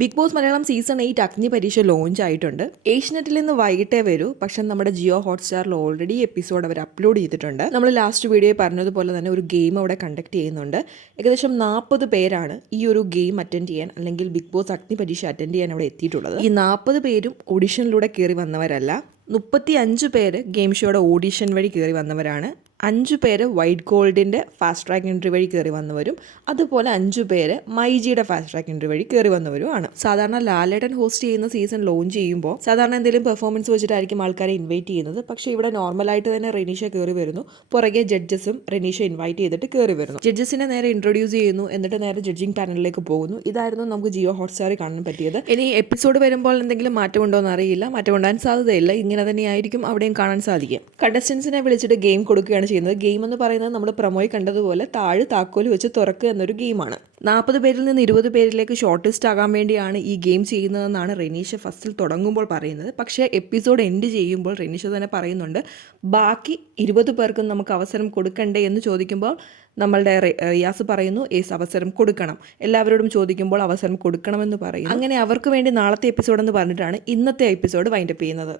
Big boss Malayalam season 8 അഗ്നി പരീക്ഷ launch ആയിട്ടുണ്ട്. ഏഷ്യനെറ്റിൽ നിന്ന് വൈകിട്ടേ വരൂ. പക്ഷെ നമ്മുടെ ജിയോ ഹോട്ട്സ്റ്റാറിൽ ഓൾറെഡി എപ്പിസോഡ് അവർ അപ്ലോഡ് ചെയ്തിട്ടുണ്ട്. നമ്മൾ ലാസ്റ്റ് വീഡിയോ പറഞ്ഞതുപോലെ തന്നെ ഒരു ഗെയിം അവിടെ കണ്ടക്ട് ചെയ്യുന്നുണ്ട്. ഏകദേശം 40 പേരാണ് ഈ ഒരു ഗെയിം അറ്റൻഡ് ചെയ്യാൻ അല്ലെങ്കിൽ ബിഗ് ബോസ് അഗ്നി പരീക്ഷ അറ്റൻഡ് ചെയ്യാൻ അവിടെ എത്തിയിട്ടുള്ളത്. ഈ 40 പേരും ഓഡിഷനിലൂടെ കയറി വന്നവരല്ല. 35 പേര് ഗെയിം ഷോയുടെ ഓഡിഷൻ വഴി കയറി വന്നവരാണ്. 5 പേര് വൈറ്റ് ഗോൾഡിൻ്റെ ഫാസ്റ്റ് ട്രാക്ക് എൻട്രി വഴി കയറി വന്നവരും അതുപോലെ 5 പേര് മൈജിയുടെ ഫാസ്റ്റ് ട്രാക്ക് എൻട്രി വഴി കയറി വന്നവരുമാണ്. സാധാരണ ലാലേട്ടൻ ഹോസ്റ്റ് ചെയ്യുന്ന സീസൺ ലോഞ്ച് ചെയ്യുമ്പോൾ സാധാരണ എന്തെങ്കിലും പെർഫോമൻസ് വെച്ചിട്ടായിരിക്കും ആൾക്കാരെ ഇൻവൈറ്റ് ചെയ്യുന്നത്. പക്ഷേ ഇവിടെ നോർമലായിട്ട് തന്നെ റെനീഷ കയറി വരുന്നു. പുറകെ ജഡ്ജസും റെനീഷ ഇൻവൈറ്റ് ചെയ്തിട്ട് കയറി വരുന്നു. ജഡ്ജസിനെ നേരെ ഇൻട്രൊഡ്യൂസ് ചെയ്യുന്നു, എന്നിട്ട് നേരെ ജഡ്ജിങ് പാനലിലേക്ക് പോകുന്നു. ഇതായിരുന്നു നമുക്ക് ജിയോ ഹോട്ട്സ്റ്റാറിൽ കാണാൻ പറ്റിയത്. ഇനി എപ്പിസോഡ് വരുമ്പോൾ എന്തെങ്കിലും മാറ്റമുണ്ടോ എന്ന് അറിയില്ല. മാറ്റം ഉണ്ടാകാൻ സാധ്യതയില്ല. ഇങ്ങനെ തന്നെയായിരിക്കും അവിടെയും കാണാൻ സാധിക്കും. കണ്ടസ്റ്റൻസിനെ വിളിച്ചിട്ട് ഗെയിം കൊടുക്കുകയാണ് ചെയ്യുന്നത്. ഗെയിം എന്ന് പറയുന്നത് നമ്മൾ പ്രൊമോയിൽ കണ്ടതുപോലെ താഴ് താക്കോൽ വെച്ച് തുറക്കുക എന്നൊരു ഗെയിമാണ്. 40 പേരിൽ നിന്ന് 20 പേരിലേക്ക് ഷോർട്ട് ലിസ്റ്റ് ആകാൻ വേണ്ടിയാണ് ഈ ഗെയിം ചെയ്യുന്നതെന്നാണ് റെനീഷ ഫസ്റ്റിൽ തുടങ്ങുമ്പോൾ പറയുന്നത്. പക്ഷേ എപ്പിസോഡ് എൻഡ് ചെയ്യുമ്പോൾ റെനീഷ തന്നെ പറയുന്നുണ്ട്, ബാക്കി 20 പേർക്കും നമുക്ക് അവസരം കൊടുക്കണ്ടേ എന്ന് ചോദിക്കുമ്പോൾ നമ്മളുടെ റിയാസ് പറയുന്നു, യേസ് അവസരം കൊടുക്കണം. എല്ലാവരോടും ചോദിക്കുമ്പോൾ അവസരം കൊടുക്കണമെന്ന് പറയും. അങ്ങനെ അവർക്ക് വേണ്ടി നാളത്തെ എപ്പിസോഡ് എന്ന് പറഞ്ഞിട്ടാണ് ഇന്നത്തെ എപ്പിസോഡ് വൈൻഡപ്പ് ചെയ്യുന്നത്.